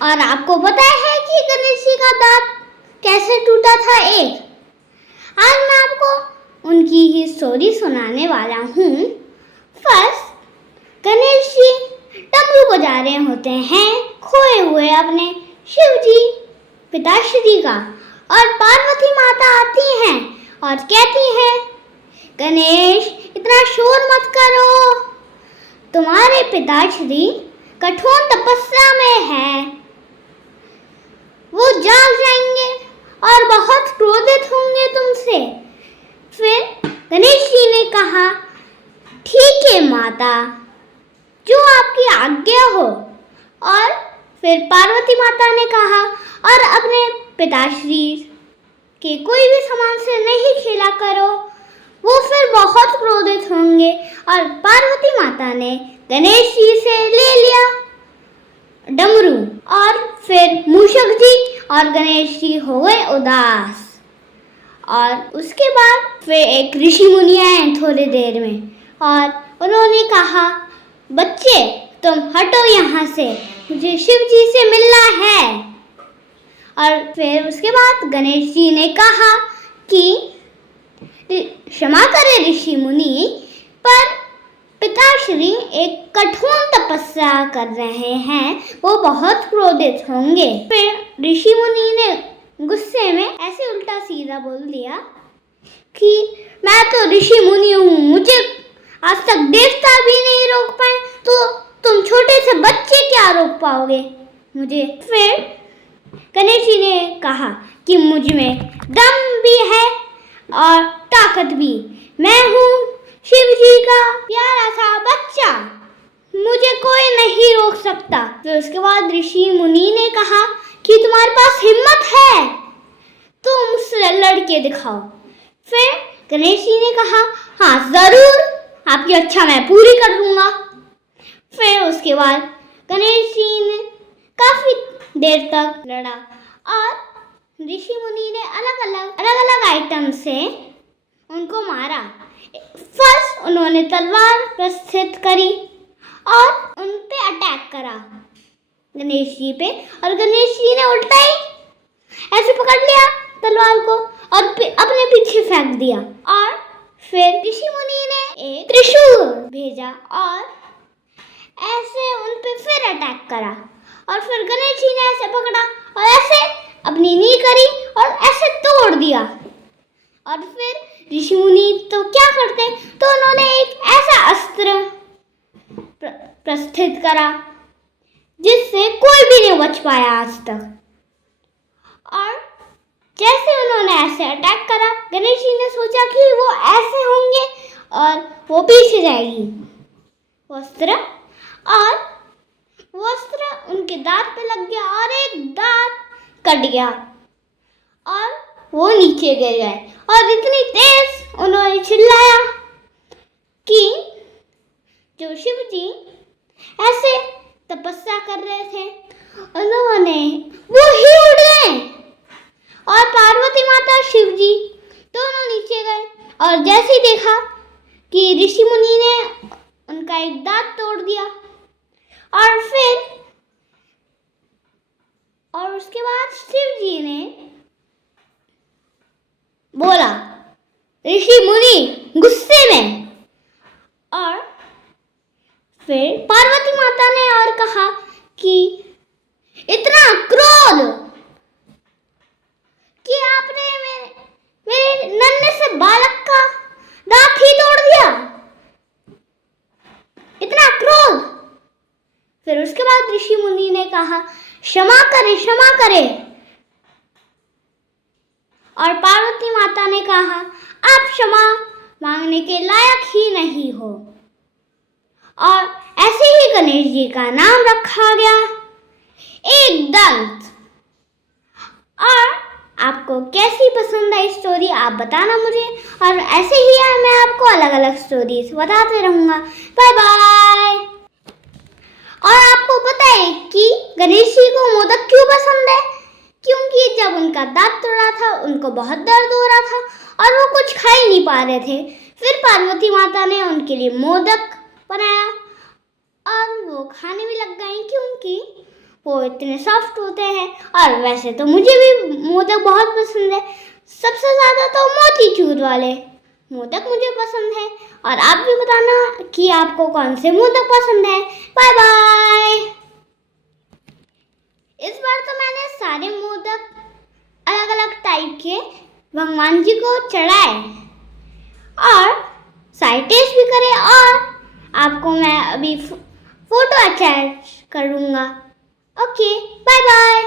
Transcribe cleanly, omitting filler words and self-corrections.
और आपको पता है कि गणेश जी का दांत कैसे टूटा था एक? आज मैं आपको उनकी ही स्टोरी सुनाने वाला हूँ। फर्स्ट, गणेश जी डमरू बजा रहे होते हैं खोए हुए अपने शिव जी पिताश्री का, और पार्वती माता आती हैं और कहती हैं, गणेश इतना शोर मत करो, तुम्हारे पिताश्री कठोर तपस्या में है, वो जाग जाएंगे और बहुत क्रोधित होंगे तुमसे। फिर गणेश जी ने कहा, ठीक है माता, जो आपकी आज्ञा हो। और फिर पार्वती माता ने कहा, और अपने पिताश्री के कोई भी सामान से नहीं खेला करो, वो फिर बहुत क्रोधित होंगे। और पार्वती माता ने गणेश जी से ले लिया डमरू, और फिर मूषक जी और गणेश जी हो गए उदास। और उसके बाद फिर एक ऋषि मुनि आए थोड़ी देर में, और उन्होंने कहा, बच्चे तुम हटो यहाँ से, मुझे शिव जी से मिलना है। और फिर उसके बाद गणेश जी ने कहा कि क्षमा करें ऋषि मुनि, पर पिताश्री एक कठोर तपस्या कर रहे हैं, वो बहुत क्रोधित होंगे। फिर ऋषि मुनि ने गुस्से में ऐसे उल्टा सीधा बोल दिया कि मैं तो ऋषि मुनि हूँ, मुझे आज तक देवता भी नहीं रोक पाए, तो तुम छोटे से बच्चे क्या रोक पाओगे मुझे। फिर गणेश जी ने कहा कि मुझ में दम भी है और ताकत भी, मैं हूँ शिव जी का प्यारा सा बच्चा, मुझे कोई नहीं रोक सकता। फिर उसके बाद ऋषि मुनि ने कहा कि तुम्हारे पास हिम्मत है तो मुझसे लड़के दिखाओ। फिर गणेश जी ने कहा, हाँ जरूर, आपकी इच्छा मैं पूरी कर दूंगा। फिर उसके बाद गणेश जी ने काफी देर तक लड़ा, और ऋषि मुनि ने अलग अलग आइटम से उनको मारा। फर्स्ट उन्होंने तलवार प्रस्तुत करी और उन पे अटैक करा गणेश जी पे, और गणेश जी ने उल्टा ही ऐसे पकड़ लिया तलवार को और अपने पीछे फेंक दिया। और फिर ऋषि मुनि ने एक त्रिशूल भेजा और ऐसे उन पे फिर अटैक करा, और फिर गणेश जी ने ऐसे पकड़ा और ऐसे अपनी नी करी और ऐसे तोड़ दिया। और फिर ऋषि मुनि तो क्या करते, तो उन्होंने एक ऐसा अस्त्र प्रस्तुत करा जिससे कोई भी नहीं बच पाया आज तक। और जैसे उन्होंने ऐसे अटैक करा, गणेश जी ने सोचा कि वो ऐसे होंगे और वो पीछे जाएगी वो अस्त्र, और वो अस्त्र उनके दांत पे लग गया और एक दांत कट गया और वो नीचे गिर गए। और इतनी तेज उन्होंने चिल्लाया कि जो शिव जी ऐसे तपस्या कर रहे थे, उन्होंने वो ही उड़ गए, और पार्वती माता शिव जी दोनों नीचे गए। और जैसे ही देखा कि ऋषि मुनि ने उनका एक दांत तोड़ दिया, और उसके बाद शिव जी ने बोला ऋषि मुनि गुस्से में, और फिर पार्वती माता ने और कहा कि इतना क्रोध कि आपने मेरे नन्हे से बालक का दांत ही तोड़ दिया, इतना क्रोध। फिर उसके बाद ऋषि मुनि ने कहा, क्षमा करे क्षमा करे। और पार्वती माता ने कहा, आप क्षमा मांगने के लायक ही नहीं हो। और ऐसे ही गणेश जी का नाम रखा गया एक दंत। और आपको कैसी पसंद आई स्टोरी आप बताना मुझे, और ऐसे ही मैं आपको अलग अलग स्टोरीज बताते रहूँगा। Bye bye. और आपको पता है कि गणेश जी को मोदक क्यों पसंद है? क्योंकि जब उनका दांत तोड़ा था उनको बहुत दर्द हो रहा था और वो कुछ खा ही नहीं पा रहे थे। फिर पार्वती माता ने उनके लिए मोदक बनाया और वो खाने में लग गई, क्योंकि वो इतने सॉफ्ट होते हैं। और वैसे तो मुझे भी मोदक बहुत पसंद है, सबसे ज़्यादा तो मोतीचूर वाले मोदक मुझे पसंद है। और आप भी बताना कि आपको कौन से मोदक पसंद है। Bye bye. इस बार तो मैंने सारे मोदक अलग अलग टाइप के भगवान जी को चढ़ाए और साइड टेस्ट भी करे, और आपको मैं अभी फोटो अटैच करूँगा। Okay, bye bye.